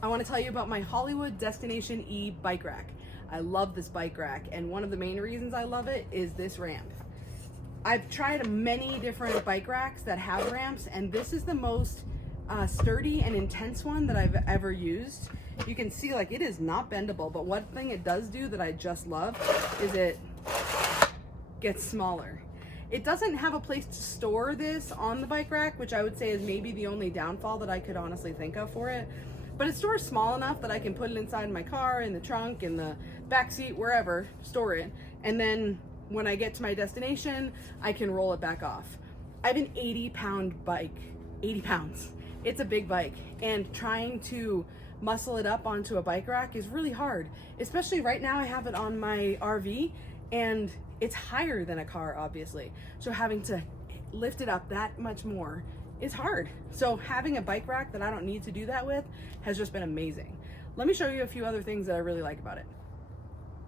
I want to tell you about my Hollywood Destination E bike rack. I love this bike rack, and one of the main reasons I love it is this ramp. I've tried many different bike racks that have ramps, and this is the most sturdy and intense one that I've ever used. You can see, like, it is not bendable, but one thing it does do that I just love is it gets smaller. It doesn't have a place to store this on the bike rack, which I would say is maybe the only downfall that I could honestly think of for it. But it stores small enough that I can put it inside my car, in the trunk, in the back seat, wherever, store it. And then when I get to my destination, I can roll it back off. I have an 80-pound bike, 80 pounds. It's a big bike, and trying to muscle it up onto a bike rack is really hard. Especially right now, I have it on my RV, and it's higher than a car, obviously. So having to lift it up that much more is hard. So having a bike rack that I don't need to do that with has just been amazing. Let me show you a few other things that I really like about it.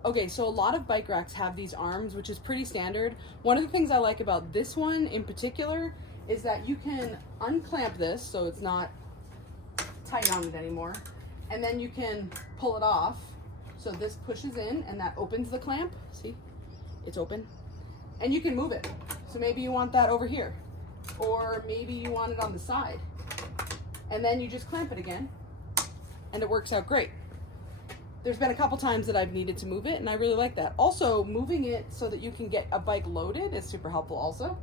Okay, so a lot of bike racks have these arms, which is pretty standard. One of the things I like about this one in particular is that you can unclamp this so it's not tight on it anymore, and then you can pull it off. So this pushes in and that opens the clamp. See, it's open, and you can move it. So maybe you want that over here, or maybe you want it on the side, and then you just clamp it again, and it works out great. There's been a couple times that I've needed to move it, and I really like that. Also, moving it so that you can get a bike loaded is super helpful also.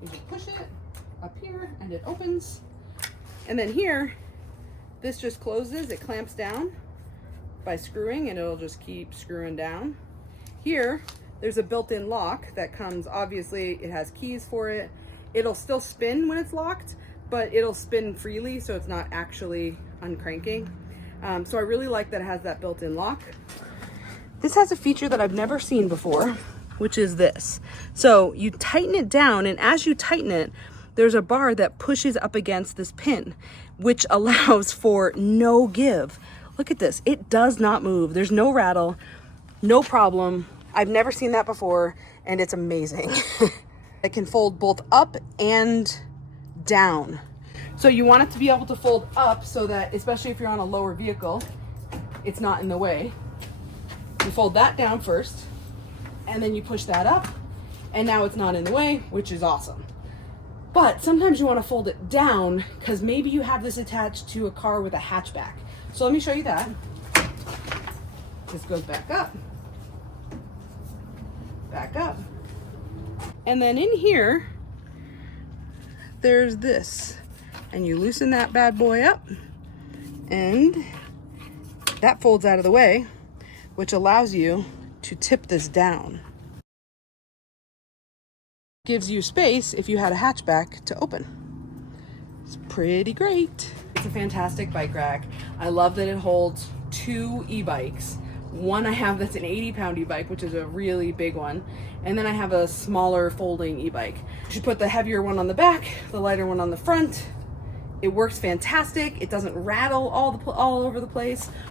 You just push it up here and it opens. And then here, this just closes, it clamps down by screwing, and it'll just keep screwing down. Here, there's a built-in lock that comes, obviously it has keys for it. It'll still spin when it's locked, but it'll spin freely, so it's not actually uncranking. So I really like that it has that built-in lock. This has a feature that I've never seen before, which is this. So you tighten it down, and as you tighten it, there's a bar that pushes up against this pin, which allows for no give. Look at this, it does not move. There's no rattle, no problem. I've never seen that before, and it's amazing. It can fold both up and down. So you want it to be able to fold up so that, especially if you're on a lower vehicle, it's not in the way. You fold that down first, and then you push that up, and now it's not in the way, which is awesome. But sometimes you want to fold it down because maybe you have this attached to a car with a hatchback. So let me show you that. This goes back up, and then in here, there's this. And you loosen that bad boy up, and that folds out of the way, which allows you to tip this down. Gives you space if you had a hatchback to open. It's pretty great. It's a fantastic bike rack. I love that it holds 2 e-bikes. One I have that's an 80-pound e-bike, which is a really big one. And then I have a smaller folding e-bike. You should put the heavier one on the back, the lighter one on the front. It works fantastic. It doesn't rattle all over the place.